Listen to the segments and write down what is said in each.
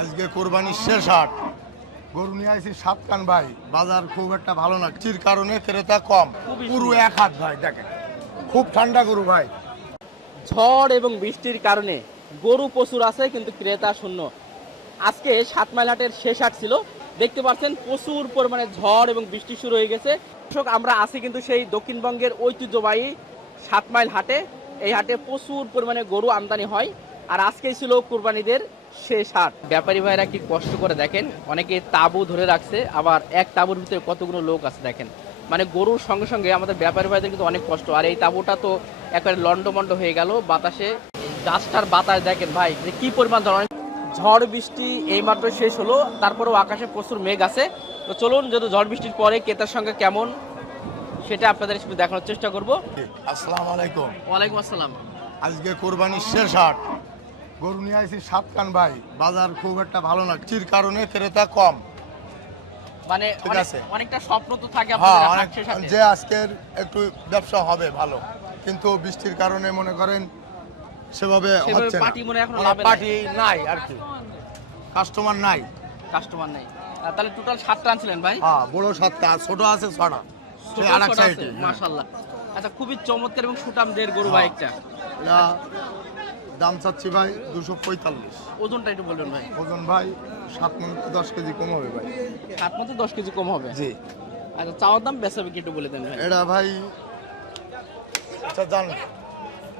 আজকে কোরবানির শেষ হাট, গরু নিয়ে আসি 7 কান ভাই। বাজার খুব একটা ভালো না, চির কারণে ক্রেতা কম। পুরো 1 হাত ভাই, দেখেন খুব ঠান্ডা গরু ভাই। ঝড় এবং বৃষ্টির কারণে গরু প্রচুর আছে কিন্তু ক্রেতা শূন্য। আজকে 7 মাইল হাটের শেষ হাট ছিল, দেখতে পাচ্ছেন প্রচুর পরিমাণে ঝড় এবং বৃষ্টি শুরু হয়ে গেছে। দর্শক, আমরা আছি কিন্তু সেই দক্ষিণবঙ্গের ঐতিহ্যবাহী 7 মাইল হাটে। এই হাটে প্রচুর পরিমাণে গরু আমদানি হয়, আর আজকেই ছিল কুরবানিদের শেষ হাট। ব্যাপারী ভাইরা কি কষ্ট করে দেখেন, অনেকে তাঁবু ধরে রাখছে, আবার এক তাঁবুর ভিতরে কতগুলো লোক আছে দেখেন। মানে গরুর সঙ্গে সঙ্গে আমাদের ব্যাপারী ভাইদের কিন্তু অনেক কষ্ট। আর এই তাঁবুটা তো একবারে লন্ডমন্ড হয়ে গেল বাতাসে। গাছটার বাতাস দেখেন ভাই যে কি পরিমাণ ঝড় বৃষ্টি এইমাত্র শেষ হলো, তারপরেও আকাশে প্রচুর মেঘ আছে। তো চলুন, যদি ঝড় বৃষ্টির পরে ক্রেতার সঙ্গে কেমন সেটা আপনাদের একটু দেখানোর চেষ্টা করব। আসসালামু আলাইকুম। ওয়ালাইকুম আসসালাম। আজকে কোরবানির শেষ হাট, গরু নিয়ে আসি 7 কান ভাই। বাজার খুব একটা ভালো না, চির কারণে ক্রেতা কম। মানে ঠিক আছে, অনেকটা স্বপ্ন তো থাকে হ্যাঁ, আপনাদের অনেক হাট শেষ হাটে। যে আজকের একটু ব্যবসা হবে ভালো, কিন্তু বৃষ্টির কারণে মনে করেন সেভাবে হচ্ছে না। পার্টি মনে এখনো লাভে নাই। পার্টি নাই আর কি, কাস্টমার নাই। কাস্টমার নেই। তাহলে টোটাল 7 টান ছিলেন ভাই? হ্যাঁ, বড় 7টা, ছোট আছে 6টা। সেই আরেক সাইডে মাশাআল্লাহ। আচ্ছা, খুবই চমৎকার এবং সুটামদের গরু ভাই একটা। এটা দাম চাচ্ছি ভাই 245। ওজনটা একটু বলবেন ভাই। ওজন ভাই 7 মণ 10 কেজি কম হবে ভাই। 7 মতো 10 কেজি কম হবে। জি। আচ্ছা, চাওয়ার দাম বেচাবে কি একটু বলে দেন ভাই। এটা ভাই আচ্ছা জান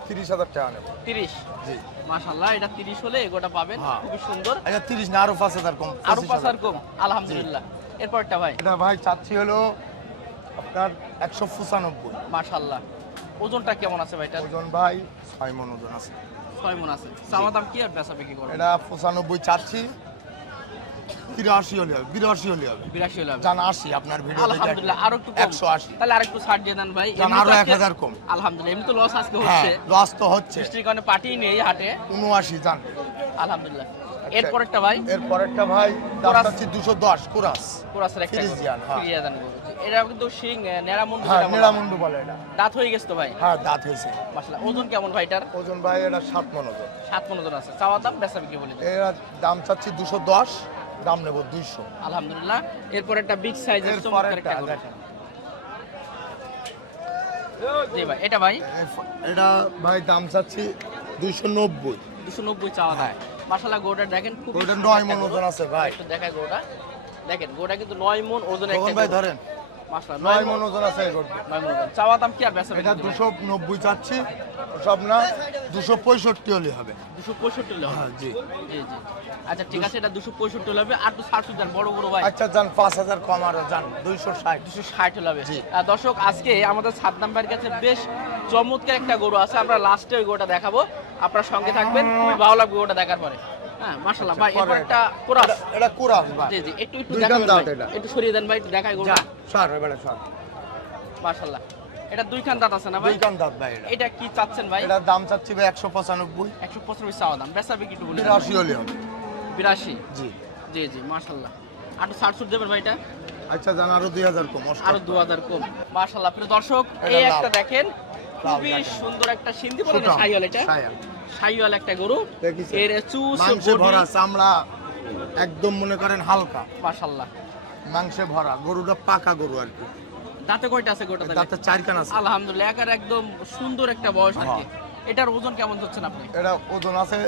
30,000 টাকা নেব। 30? জি। মাশাআল্লাহ, এটা 30 হলে এগোটা পাবেন। হ্যাঁ। খুবই সুন্দর। আচ্ছা 30 না, আরো 5,000 কম। আরো 5 কম, আলহামদুলিল্লাহ। এরপরটা ভাই। এটা ভাই চাচ্ছি হলো আপনার 195। মাশাআল্লাহ। ওজনটা কেমন আছে ভাই এটার? ওজন ভাই 6 মণ ওজন আছে। 6 মণ আছে। চাওয়ার দাম কি আর বেচাবে কি করে? এটা 95 চাচ্ছি, 83 হলে হবে, 82 হলে হবে। 82 হলে হবে। জান 80 আপনার ভিডিও দেখে। আলহামদুলিল্লাহ, আরো একটু কম। 180। তাহলে আরেকটু ছাড় দিয়ে দেন ভাই। জান আরো 1000 কম। আলহামদুলিল্লাহ, এমনি তো লস আজকে হ্যাঁ, হচ্ছে। লস তো হচ্ছে। বৃষ্টির কারণে পার্টি নেই হাটে। 79 জান। আলহামদুলিল্লাহ। এরপরেরটা ভাই? এরপরেরটা ভাই দাম চাচ্ছি 210 কুরাস। কোরাসের একটা ফ্রিজিয়ান, হ্যাঁ। ফ্রিজিয়ান গরু। এটা কিন্তু শিং নেরামুন্ডু হ্যাঁ, যেটা বলা হয়। নিরামুন্ডু বলে এটা। দাঁত হয়ে গেছে তো ভাই? হ্যাঁ, দাঁত হয়েছে। মাশাআল্লাহ। ওজন কেমন ভাই এটার? ওজন ভাই এটা 7 মণ ওজন। 7 মণ ওজন আছে। চাওয়া দাম বেচা বিক্রি বলে দেন। এর দাম চাচ্ছি 210, দাম নেব 200। আলহামদুলিল্লাহ। এরপর একটা বিগ সাইজের চমৎকার এরপরেরটা একটা গরু। দেখেন। জি ভাই, এটা ভাই এটা ভাই দাম চাচ্ছি 290। 290 চাওয়া দাম। মাশাআল্লাহ, গরুটা দেখেন খুব ওটা 9 মণ ওজন আছে ভাই। একটু দেখায় গরুটা। দেখেন গরুটা কিন্তু 9 মণ ওজনের একটা ভাই গরু। ধরেন মাশাআল্লাহ, 9 মণ ওজন আছে এই গরুটা। 9 মণ ওজন। চাওয়া দাম কি আর বেচা এটা বিক্রি? 290 চাচ্ছি, সব না 265 হলে হবে। 265 হলে হবে। হ্যাঁ, জি। জি জি। আচ্ছা ঠিক আছে, এটা 265 হলে হবে। আর তো 60 দেন, বড় বড় ভাই। আচ্ছা জান 5000 কম আরো জান 260। 260 হলে হবে। জি। দর্শক, আজকে আমাদের সাদ্দাম ভাইয়ের কাছে বেশ চমৎকার একটা গরু আছে। আমরা লাস্টে ওই গরুটা দেখাবো, আপনার সঙ্গে থাকবেন। খুবই ভালো লাগবে গরুটা দেখার পরে। হ্যাঁ, মাশাআল্লাহ ভাই। এরপর একটা কোরাস। এটা কুরাস ভাই। জি জি, একটু দুই দেখাবেন কান দাঁত ভাই। এটা। একটু সরিয়ে দেন ভাই, একটু দেখাই যা গরুটা। সর এবারে সর। মাশাআল্লাহ। এটা 2 খান দাঁত আছে না ভাই? দুই কান দাঁত ভাই এটা। এটা কি চাচ্ছেন ভাই? এটা দাম চাচ্ছি ভাই 195। 185 চাওয়া দাম। বেচা বিক্রি একটু বলে দেন। 82 হলে হবে। 82? জি। জি জি, মাশাআল্লাহ। আর তো 60 দেবেন ভাই এটা? আচ্ছা জান আরো 2000 কম। আরো 2000 কম। মাশাআল্লাহ। প্রিয় দর্শক, এটা এই লাল। একটা দেখেন, লাল খুবই দেখেন। সুন্দর একটা সিন্ধি বলে না, সুঠাম, শাহিওয়াল এটা? শাহিওয়াল। শাহিওয়াল একটা গরু। দেখিছেন? এর চুস মাংসে ভরা, চামড়া একদম মনে করেন হালকা, মাশাআল্লাহ। মাংসে ভরা। গরুটা পাকা গরু আর কি। দাঁতে কয়টা আছে গরুটা? দাঁতে 4 কান আছে। আলহামদুলিল্লাহ, একদম সুন্দর একটা বয়স আর কি। এটার ওজন কেমন ধরছেন আপনি? এটা ওজন আছে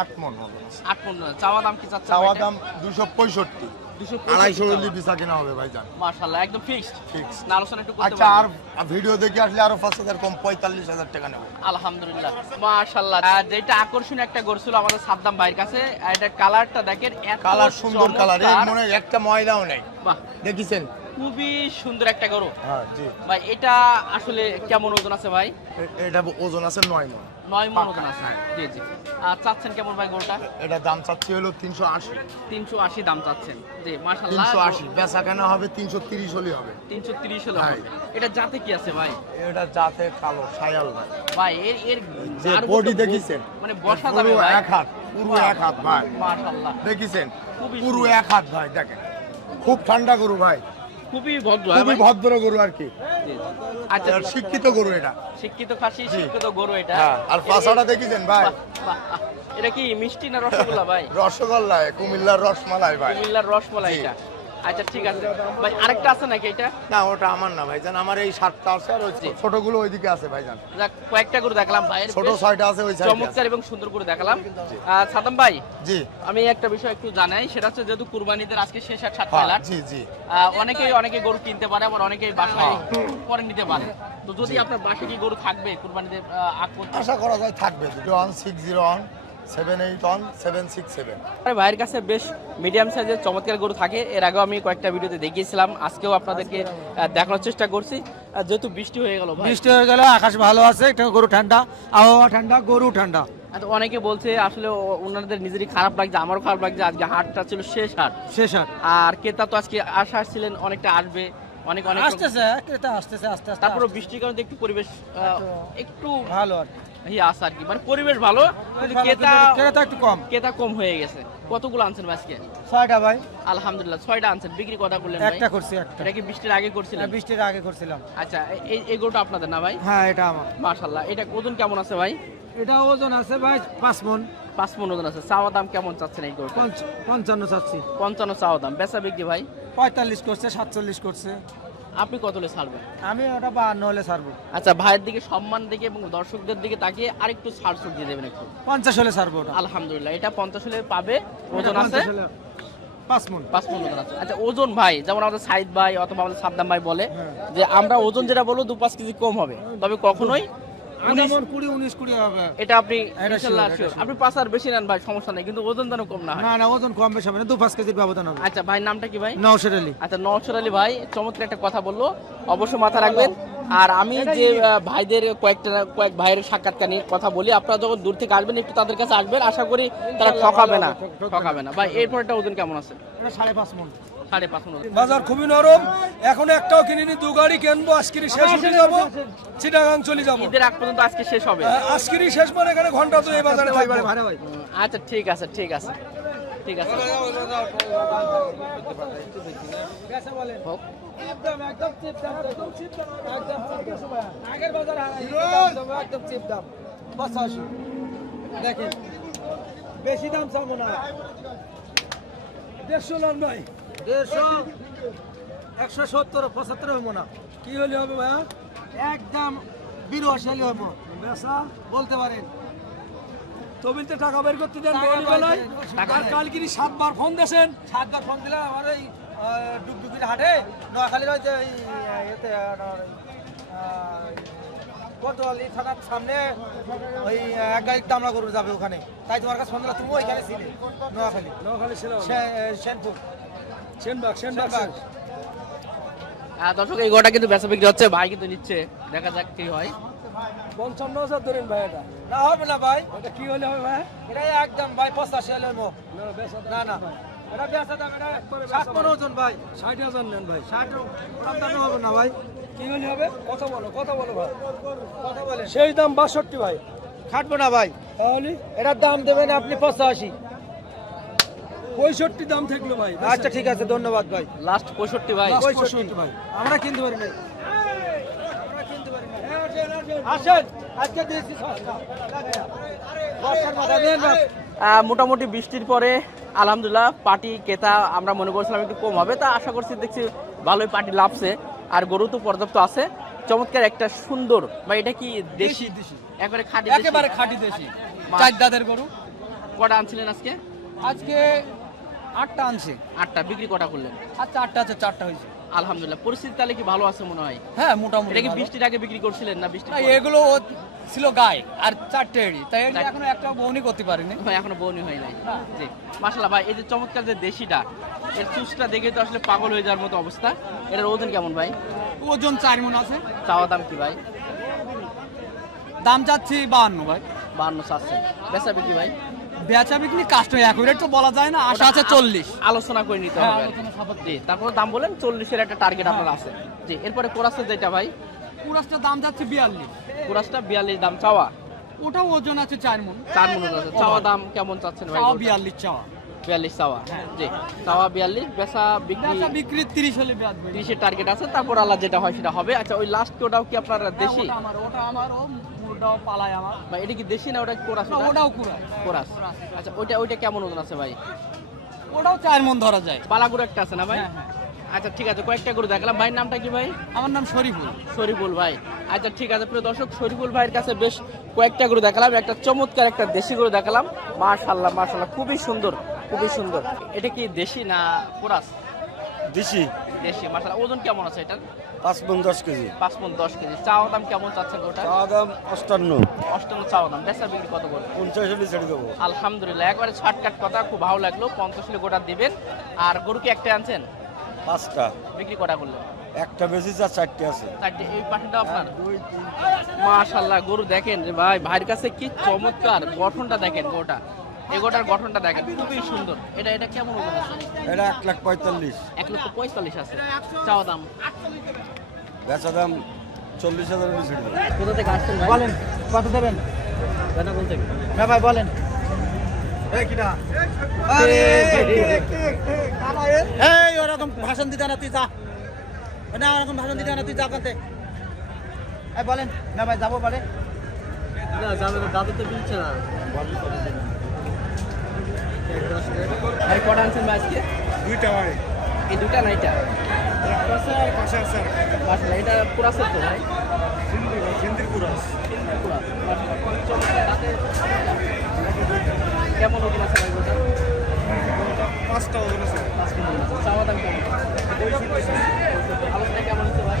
8 মণ ওজন আছে। 8 মণ। চাওয়া দাম কি চাচ্ছেন? চাওয়া দাম 265। 250 হলে বেচা কিনা হবে ভাই জান। মাশাআল্লাহ, একদম ফিক্সড। ফিক্স। না আলোচনা একটু করতে আচ্ছা, পারবেন? আর ভিডিও দেখে আসলে আরো 5000 কম, 45000 টাকা নেব। আলহামদুলিল্লাহ, মাশাআল্লাহ। যেটা আকর্ষণীয় একটা গরু ছিল আমাদের সাদ্দাম ভাইয়ের কাছে, এটা কালারটা দেখেন, এত কালার সুন্দর কালার, এর চমৎকার। মনে একটা ময়লাও নেই। বাহ, দেখিছেন? খুবই সুন্দর একটা গরু হ্যাঁ, জি। ভাই। এটা আসলে কেমন ওজন আছে ভাই? এটা ওজন আছে 9 মণ। 9 মণ ওজন আছে। জি জি। আর চাচ্ছেন কেমন ভাই গরুটা? এটা দাম চাচ্ছি হলো 380। 380 দাম চাচ্ছেন। জি, মাশাআল্লাহ। 380 বেচা কেনা হবে 330 হলে হবে। 330 হলো হ্যাঁ। হবে। এটা জাতে কি আছে ভাই? এটা জাতে কালো শায়াল ভাই। ভাই এর যে আর বডি কত দেখিছেন? মানে বসা পুরো যাবে ভাই? 1 হাত, পুরো 1 হাত ভাই। মাশাআল্লাহ, দেখিছেন? খুবই পুরো সুন্দর। 1 হাত ভাই, দেখেন খুব ঠান্ডা গরু ভাই, খুবই ভদ্র হ্যাঁ খুবই ভাই? ভদ্র গরু আর কি। জি, জি। আচ্ছা, আর শিক্ষিত গরু এটা। শিক্ষিত খাসি, জি। শিক্ষিত গরু এটা। হ্যাঁ, আর পাছাটা দেখিছেন ভাই? বাহ, বাহ, বাহ। এটা কি মিষ্টি না রসগোল্লা ভাই? রসগোল্লা, কুমিল্লার রসমালাই ভাই। কুমিল্লার রসমালাই এটা। আচ্ছা ঠিক আছে ভাই, আরেকটা আছে নাকি এটা? না ওটা আমার না ভাইজান, আমার এই 7টা আছে আর ওই ছোটগুলো ওইদিকে আছে ভাইজান। যাক, কয়েকটা করে দেখালাম ভাই, ছোট 6টা আছে ওই সাইডে। চমৎকার এবং সুন্দর করে দেখালাম। সাদাম ভাই, জি আমি একটা বিষয় একটু জানাই, সেটা হচ্ছে যেহেতু কুরবানিদের আজকে শেষ হাট 7 হ্যাঁ, মাইল হাট, জি জি অনেকে গরু কিনতে পারে, আবার অনেকেই বাসায় পরে নিতে পারে। তো যদি আপনার বাসায় কি গরু থাকবে কুরবানিদের আগ পর্যন্ত? আশা করা যায় থাকবে। 601 781 767। আরে ভাইয়ের কাছে বেশ মিডিয়াম সাইজের চমৎকার গরু থাকে, এর আগেও আমি কয়েকটা ভিডিওতে দেখিয়েছিলাম, আজকেও আপনাদেরকে দেখানোর চেষ্টা করছি। যেহেতু বৃষ্টি হয়ে গেল ভাই, বৃষ্টি হয়ে গেল, আকাশ ভালো আছে, এটা গরু ঠান্ডা, আবহাওয়া ঠান্ডা, গরু ঠান্ডা। তো অনেকে বলছে আসলে ওনাদের নিজেরই খারাপ লাগছে, আমারও খারাপ লাগছে, আজকে হাটটা ছিল শেষ হাট। শেষ আর আর ক্রেতা তো আজকে আশা আসছিলেন অনেকটা আসবে, অনেক আসতেছে, ক্রেতা আসতেছে আস্তে আস্তে। তারপরে বৃষ্টির কারণে একটু পরিবেশ একটু ভালো আর আছে আর কি, মানে পরিবেশ ভালো কিন্তু ক্রেতা একটু কম। ক্রেতা কম হয়ে গেছে। কতগুলো আনছেন ভাই আজকে? 6টা ভাই, আলহামদুলিল্লাহ 6টা আনছেন। বিক্রি কথা বললেন ভাই? একটা করছি, একটা। এটা কি বৃষ্টির আগে করছিলেন? বৃষ্টির আগে করছিলাম। আচ্ছা, এই গরুটা আপনাদের না ভাই? হ্যাঁ এটা আমার। মাশাআল্লাহ। এটা ওজন কেমন আছে ভাই? এটা ওজন আছে ভাই 5 মণ। 5 মণ ওজন আছে। চাওয়া দাম কেমন চাচ্ছেন এই গরুটা? 55 চাচ্ছি। 55 চাওয়া দাম। বেচা বিক্রি ভাই? 45 করছে, 47 করছে। আপনি কত হলে ছাড়বেন? আমি ওটা 52 হলে ছাড়বো। আচ্ছা, ভাইয়ের দিকে সম্মান দিকে এবং দর্শকদের দিকে তাকিয়ে আরেকটু ছাড় দিয়ে দেবেন একটু। 50 হলে ছাড়বো ওটা। আলহামদুলিল্লাহ, এটা 50 হলে পাবে। ওজন আছে 5 মণ। 5 মণ ওজন আছে। আচ্ছা, ওজন ভাই যেমন আমাদের সাইদ ভাই অথবা আমাদের সাদ্দাম ভাই বলে যে আমরা ওজন যেটা বলবো 2-5 কেজি কম হবে, তবে কখনোই 19-20 হবে। এটা আপনি এটা ইনশাআল্লাহ sure, এটা sure। আপনি 5 আর বেশি নেন ভাই, সমস্যা নেই, কিন্তু ওজন যেন কম না হয়। না ওজন কম বেশি হবে না, 2-5 কেজির ব্যবধান হবে। আচ্ছা ভাই, নামটা কি ভাই? নওশাদ আলী। আচ্ছা, নওশাদ আলী ভাই চমৎকার একটা কথা বললো, অবশ্যই মাথা রাখবেন। আর আমি যে ভাইদের কয়েক ভাইয়ের সাক্ষাৎকার নিয়ে কথা বলি, আপনারা যখন দূর থেকে আসবেন একটু তাদের কাছে আসবেন, আশা করি তারা ঠকাবে না ভাই। এরপর একটা ওজন কেমন আছে? এটা 5.5 মণ। 5.5 মণ। বাজার খুবই নরম, এখন একটাও কিনিনি, 2 গাড়ি কিনবো, আজকেরই শেষ হয়ে যাবো, চিটাগাং চলে যাবো। ঈদের আগ পর্যন্ত আজকে শেষ হবে? আজকেরই শেষ, মানে এখানে ঘন্টা তো এই বাজারে থাকবো। আচ্ছা ঠিক আছে ঠিক আছে ঠিক আছে। হোক। একদম চিপ দাম, একদম চিপ দাম, আগের বাজার একদম চিপ দাম 85। দেখেন বেশি দাম চাবো না। 150 লাল ভাই, 150, 170, 75 হইব না। কি হলে হবে ভাইয়া? একদম 82 হলে হইব। বেসা বলতে পারেন। তবিলতে টাকা বের করতে দেন, টাকা বলি বেলায়। টাকা আর কালকিরি 7 বার ফোন দেন। 7 বার ফোন দিলাম আমার ওই ডুগডুগির হাটে, নোয়াখালীর ওই যে এতে কোতোয়ালি থানার সামনে ওই এক গাড়ি দামলা গরু যাবে ওখানে, তাই তোমার কাছে ফোন দিলাম, তুমি ওইখানে ছিলে নোয়াখালী নোয়াখালী ছিল, সেনপুর সেনবাগ। দর্শক, এই গোটা কিন্তু বেচা বিক্রি হচ্ছে, ভাই কিন্তু নিচ্ছে, দেখা যাক কি হয়। 55,000 ধরেন ভাই। এটা না হবে না ভাই, এটা কি হলে হবে ভাই? এটা একদম ভাই 85 হলে হইব। না বেসা না না, এটা বেচা দাম, এটা 7 মণ ওজন ভাই। 60,000 নেন ভাই। 60 দাম হবে না ভাই। কি হলে হবে? কথা বলো ভাই। কথা বলেন। সেই দাম 62 ভাই। খাটবো না ভাই, তাহলে এটার দাম দেবেন আপনি 85। 65 দাম থাকলো ভাই। আচ্ছা ঠিক আছে, ধন্যবাদ ভাই। লাস্ট 65 ভাই। 65 ভাই, আমরা কিনতে পারি নাই। আসেন, আজকে দিয়েছি সস্তা। বর্ষার মাথা নেন না। মোটামুটি বৃষ্টির পরে আলহামদুলিল্লাহ পাটি ক্রেতা আমরা মনে করছিলাম একটু কম হবে, তা আশা করছি দেখছি ভালোই পাটি লাভছে, আর গরু তো পর্যাপ্ত আছে। চমৎকার একটা সুন্দর বা এটা কি দেশি? একবারে খাঁটি দেশি? একেবারে খাঁটি দেশি, মাছ। 4 দাঁতের গরু। কটা আনছিলেন আজকে? আজকে 8টা আনছে। 8টা। বিক্রি কটা করলেন? আচ্ছা 8টা আছে, 4টা হয়েছে। আলহামদুলিল্লাহ। পরিস্থিতি তাহলে কি ভালো আছে মনে হয়? হ্যাঁ মোটামুটি। এটা কি ভালো। বৃষ্টির আগে বিক্রি করছিলেন না বৃষ্টির না, পরে? এগুলো ছিল গায়ে, আর 4টে এড়ি, তাই এড়ি এখনো একটা বউনি করতে পারিনি। ভাই এখনো বউনি হয় নাই। জি মাশাআল্লাহ ভাই, এই যে চমৎকার যে দেশিটা, এর চুষটা দেখে তো আসলে পাগল হয়ে যাওয়ার মতো অবস্থা। এটার ওজন কেমন ভাই? ওজন 4 মণ আছে। চাওয়া দাম কি ভাই? দাম যাচ্ছে 52 ভাই। 52 চাচ্ছে। বেচা বিক্রি ভাই? বেচা বিক্রি কাস্ট অ্যাকুরেট তো বলা যায় না, আশা আছে 40। আলোচনা করে নিতে হবে। জি, তারপর দাম বলেন 40-এর একটা টার্গেট আপনার আছে। জি, এরপরে কোরাসের যেটা ভাই? পুরাসটার দাম যাচ্ছে 42। কোরাসটা 42 দাম চাওয়া? ওটাও ওজন আছে 4 মণ। 4 মণ আছে। চাওয়া দাম কেমন চাচ্ছেন ভাই? চাওয়া 42 চাওয়া। 42 চাওয়া। জি, চাওয়া 42, বেচা বিক্রি বেচা বিক্রি 30 হলে বেচবে। 30-এর টার্গেট আছে, তারপর আল্লাহ যেটা হয় সেটা হবে। আচ্ছা, ওই লাস্ট ওটাও কি আপনার দেশি? ওটা আমার ও ওটাও পালায় আমার। ভাই এটা কি দেশি না ওটা কোরাস? না, ওটাও কুড়ায়। কোরাস। আচ্ছা ওইটা কেমন ওজন আছে ভাই? ওটাও 4 মণ ধরা যায়। পালাগুড়ো একটা আছে না ভাই? হ্যাঁ, হ্যাঁ। আচ্ছা ঠিক আছে, কয়েকটা গরু দেখালাম। ভাইয়ের নামটা কি ভাই? আমার নাম শরীফুল। শরীফুল ভাই। আচ্ছা ঠিক আছে প্রিয় দর্শক, শরীফুল ভাইয়ের কাছে বেশ কয়েকটা গরু দেখালাম, একটা চমৎকার একটা দেশি গরু দেখালাম। মাশাআল্লাহ মাশাআল্লাহ, খুবই সুন্দর খুবই সুন্দর। এটা কি দেশি না কোরাস? দেশি দেশি। মাশাআল্লাহ, ওজন কেমন আছে এটা? 5 মণ 10 কেজি। 5 মণ 10 কেজি। চাওয়া দাম কেমন চাচ্ছেন ওটা? চাওয়া দাম 58। 58 চাওয়া দাম। বেচা বিক্রি কত করে? 50 হলে ছেড়ে দেবো। আলহামদুলিল্লাহ, একবারে শর্টকাট কথা, খুব ভালো লাগলো। 50 হলে গোটা দিবেন। আর গরু কি একটা আনছেন? 5টা, বিক্রি কটা করলেন? একটা বেশিছে আর 4টে আছে। চারটে। এই পাখিটা আপনার? মাশাআল্লাহ, গরু দেখেন রে ভাই, ভাইয়ের কাছে কি চমৎকার গঠনটা দেখেন, গোটা এই গোটার গঠনটা দেখেন, খুবই সুন্দর। এটা কেমন ওজন আছে? এটা 1,45,000। 1,45,000 আছে। চাওয়া দাম? বেচা দাম 40,000 হলে ছেড়ে দেবো। কোথা থেকে আসছেন ভাই? বলেন কত দেবেন? বেনাপোল থেকে। না ভাই বলেন। এই ওরকম ভাষণ দিতে না, তুই যা। না ওরকম ভাষণ দিতে না, তুই যা কানতে। এই বলেন না ভাই, যাবো পারে? না যাবে না, দাদু তো দিচ্ছে না। ভাই কটা আনছেন ভাই আজকে? 2টা ভাই। এই দুটা না এটা? মাশাআল্লাহ, এটা পুরাসের তো ভাই? সিন্দির কুরাস। পুরাস। মাশাআল্লাহ, চমৎকার। দাঁতে কেমন ওজন আছে ভাই ওটা? 5টা ওজন আছে। 5 কেজি ওজন আছে। চাওয়া দাম কেমন? আলোচনা কেমন হচ্ছে ভাই?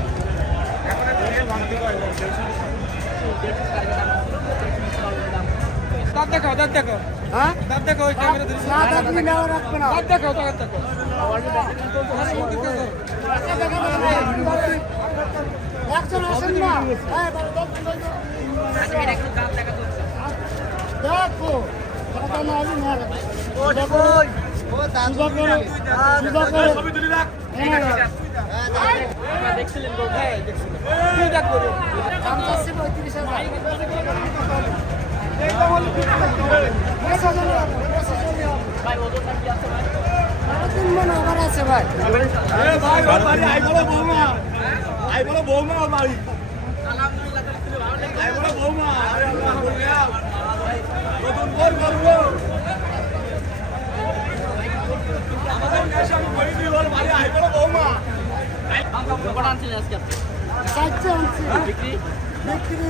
দাঁত দেখাও, দাঁত দেখাও। হ্যাঁ দাঁত দেখাও, ওই ক্যামেরা ধরে। না দাঁত নিলেও রাখবে না। দাঁত দেখাও, দাঁত দেখাও। একজন আসেন না। আচ্ছা, এটা একটু দাঁত দেখা যাচ্ছে। দেখো কথা না আমি না ও দেখো ও দাঁত করে সুজা করে ছবি তুলি রাখ। আপনারা দেখছিলেন গরু? হ্যাঁ দেখছিলাম। তুই দেখ করে দাম চাচ্ছি 35,000 এইটা বলি কি ভাই ওজনটা কি আছে ভাই? 3 মণ আবার আছে ভাই। এ ভাই ও বাড়ি আই বলো বৌমা। আই বলো বৌমা বাড়ি। আলহামদুলিল্লাহ, তাহলে খুবই ভালো লাগলো। আই বলো বৌমা। আরে আল্লাহ বলিয়া নতুন বল করবো। আমাদের দেশে আমি বলি দিই বল বাড়ি আই বলো বৌমা। কটা আনছিলেন আজকে আপনি? 4 আনছি। বিক্রি? বিক্রি